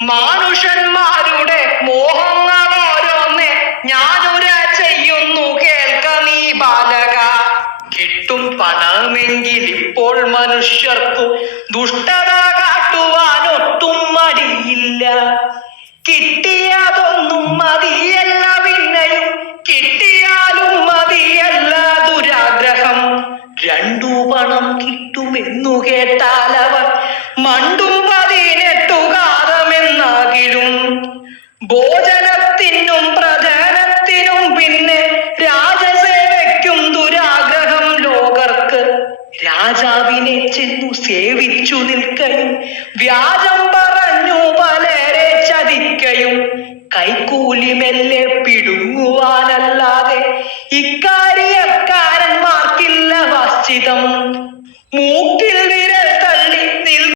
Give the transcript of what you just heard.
മാനുഷന്മാരുടെ മോഹങ്ങൾ ഓരോന്ന്. ഞാനുര ചെയ്യുന്നു കേൾക്ക നീ ബാലക. കിട്ടും പണമെങ്കിൽ ഇപ്പോൾ മനുഷ്യർക്കു ദുഷ്ടത കാട്ടുവാൻ ഒട്ടും മടിയില്ല. കിട്ടിയതൊന്നും മതിയല്ല പിന്നെയും കിട്ടിയാലും മതിയല്ല ദുരാഗ്രഹം. രണ്ടു പണം കിട്ടുമെന്നു കേട്ടാൽ അവർ മണ്ടും ഭോജനത്തിനും പ്രജനത്തിനും പിന്നെ രാജസേവയ്ക്കും ദുരാഗ്രഹം ലോകർക്ക്. രാജാവിനെ ചെന്നു സേവിച്ചു നിൽക്കയും വ്യാജം പറഞ്ഞു പലരെ ചതിക്കയും കൈക്കൂലി മെല്ലെ പിടുങ്ങുവാനല്ലാതെ ഇക്കാര്യക്കാരന്മാർക്കില്ല വാസ്ചിതം മൂ